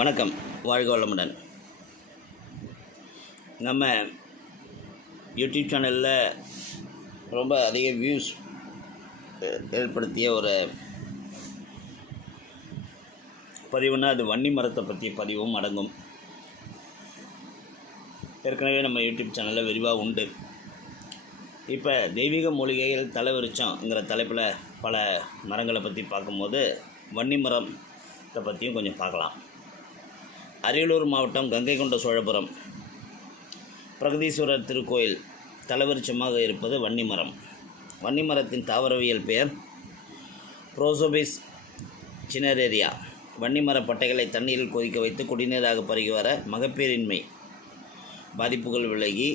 வணக்கம். வாழ்க வளமுடன். நம்ம யூடியூப் சேனலில் ரொம்ப அதிக வியூஸ் ஏற்படுத்திய ஒரு பதிவுனால் அது வன்னி மரத்தை பற்றிய பதிவும் அடங்கும். ஏற்கனவே நம்ம யூடியூப் சேனலில் விரிவாக உண்டு. இப்போ தெய்வீக மூலிகைகள் தலைவிருச்சம்ங்கிற தலைப்பில் பல மரங்களை பற்றி பார்க்கும்போது வன்னி மரத்தை பற்றியும் கொஞ்சம் பார்க்கலாம். அரியலூர் மாவட்டம் கங்கை கொண்ட சோழபுரம். பிரகதீஸ்வரர் திருக்கோயில் தலைவரிச்சமாக இருப்பது வன்னிமரம். வன்னிமரத்தின் தாவரவியல் பெயர் புரோசோபிஸ் சினரேரியா. வன்னிமர பட்டைகளை தண்ணீரில் கொதிக்க வைத்து குடிநீராக பருகி வர மகப்பேரின்மை பாதிப்புகள் விலகி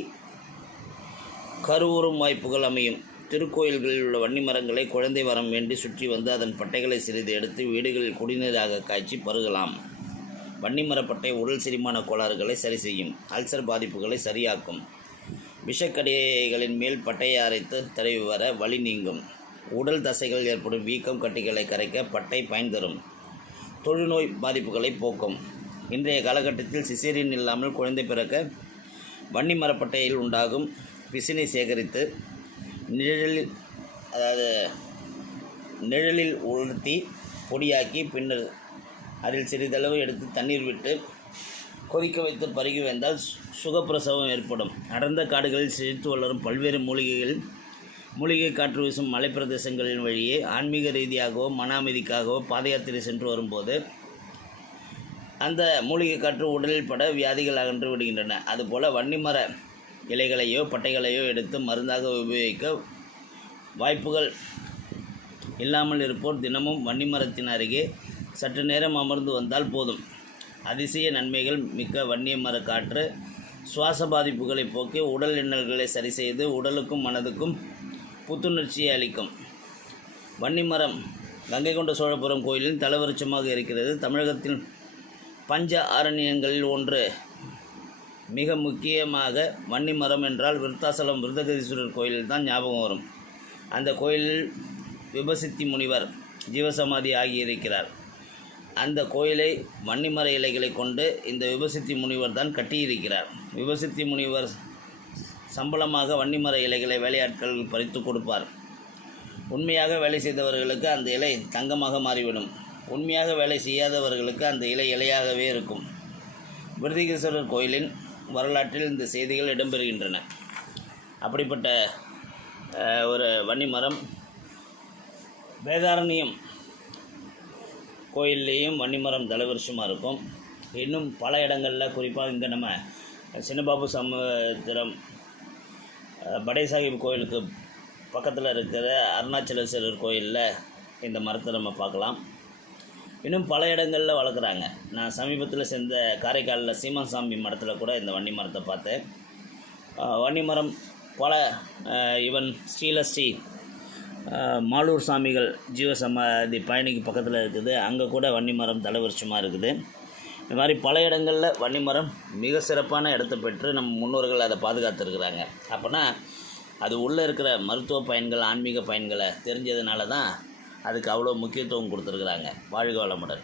கருவுறும் வாய்ப்புகள் அமையும். திருக்கோயில்களில் உள்ள வன்னி மரங்களை குழந்தை வரம் வேண்டி சுற்றி வந்து அதன் பட்டைகளை சிறிது எடுத்து வீடுகளில் குடிநீராக காய்ச்சி பருகலாம். வன்னிமரப்பட்டை உடல் செரிமான கோளாறுகளை சரி செய்யும். அல்சர் பாதிப்புகளை சரியாக்கும். விஷக்கடிகளின் மேல் பட்டையை அரைத்து தடவி வர வழி நீங்கும். உடல் தசைகள் ஏற்படும் வீக்கம் கட்டிகளை கரைக்க பட்டை பயன் தரும். தொழுநோய் பாதிப்புகளை போக்கும். இன்றைய காலகட்டத்தில் சிசேரியன் இல்லாமல் குழந்தை பிறக்க வன்னி மரப்பட்டையில் உண்டாகும் பிசினை சேகரித்து நிழலில் அதாவது நிழலில் உலர்த்தி பொடியாக்கி பின்னர் அதில் சிறிதளவு எடுத்து தண்ணீர் விட்டு கொதிக்க வைத்து பருகி வந்தால் சுகப்பிரசவம் ஏற்படும். அடர்ந்த காடுகளில் செழித்து வளரும் பல்வேறு மூலிகைகள் மூலிகை காற்று வீசும் மலைப்பிரதேசங்களின் வழியே ஆன்மீக ரீதியாகவோ மன அமைதிக்காகவோ பாத யாத்திரை சென்று வரும்போது அந்த மூலிகை காற்று உடலில் பட வியாதிகள் அகன்று விடுகின்றன. அதுபோல் வன்னிமர இலைகளையோ பட்டைகளையோ எடுத்து மருந்தாக உபயோகிக்க வாய்ப்புகள் இல்லாமல் இருப்போர் தினமும் வன்னிமரத்தின் அருகே சற்று நேரம் அமர்ந்து வந்தால் போதும். அதிசய நன்மைகள் மிக்க வன்னிய மர காற்று. சுவாச பாதிப்புகளை போக்கி உடல் இன்னல்களை சரி செய்து உடலுக்கும் மனதுக்கும் புத்துணர்ச்சியை அளிக்கும். வன்னிமரம் கங்கை கொண்ட சோழபுரம் கோயிலின் தலவருச்சமாக இருக்கிறது. தமிழகத்தின் பஞ்ச ஆரண்யங்களில் ஒன்று. மிக முக்கியமாக வன்னிமரம் என்றால் விருத்தாசலம் விருதகதீஸ்வரர் கோயிலில் தான் ஞாபகம் வரும். அந்த கோயிலில் விபசித்தி முனிவர் ஜீவசமாதி ஆகியிருக்கிறார். அந்த கோயிலை வன்னிமர இலைகளை கொண்டு இந்த விபசித்தி முனிவர் தான் கட்டியிருக்கிறார். விபசித்தி முனிவர் சம்பளமாக வன்னிமர இலைகளை வேலையாட்கள் பறித்து கொடுப்பார். உண்மையாக வேலை செய்தவர்களுக்கு அந்த இலை தங்கமாக மாறிவிடும். உண்மையாக வேலை செய்யாதவர்களுக்கு அந்த இலை இலையாகவே இருக்கும். விருதிகேஸ்வரர் கோயிலின் வரலாற்றில் இந்த செய்திகள் இடம்பெறுகின்றன. அப்படிப்பட்ட ஒரு வன்னிமரம் வேதாரண்யம் கோயில்லையும் வன்னிமரம் தலைவருஷமாக இருக்கும். இன்னும் பல இடங்களில் குறிப்பாக இங்கே நம்ம சின்னபாபு சமுத்திரம் அஹ், கோயிலுக்கு பக்கத்தில் இருக்கிற அருணாச்சலேஸ்வரர் கோயிலில் இந்த மரத்தை நம்ம பார்க்கலாம். இன்னும் பல இடங்களில் வளர்க்குறாங்க. நான் சமீபத்தில் சேர்ந்த காரைக்காலில் சீமான் சாமி மரத்தில் கூட இந்த வன்னி மரத்தை பார்த்தேன். அஹ், வன்னி மரம் பல இவன் ஸ்ரீலஸ்ரீ மாலூர் சாமிகள் ஜீவசமாதி பயணிக்கு பக்கத்தில் இருக்குது. அங்கே கூட வன்னிமரம் தலைவரிச்சமாக இருக்குது. இந்த மாதிரி பல இடங்களில் வன்னிமரம் மிக சிறப்பான இடத்தை பெற்று நம்ம முன்னோர்கள் அதை பாதுகாத்துருக்குறாங்க. அப்போனா அது உள்ளே இருக்கிற மருத்துவ பயன்கள் ஆன்மீக பயன்களை தெரிஞ்சதுனால தான் அதுக்கு அவ்வளோ முக்கியத்துவம் கொடுத்துருக்குறாங்க. வாழ்க வளமுடன்.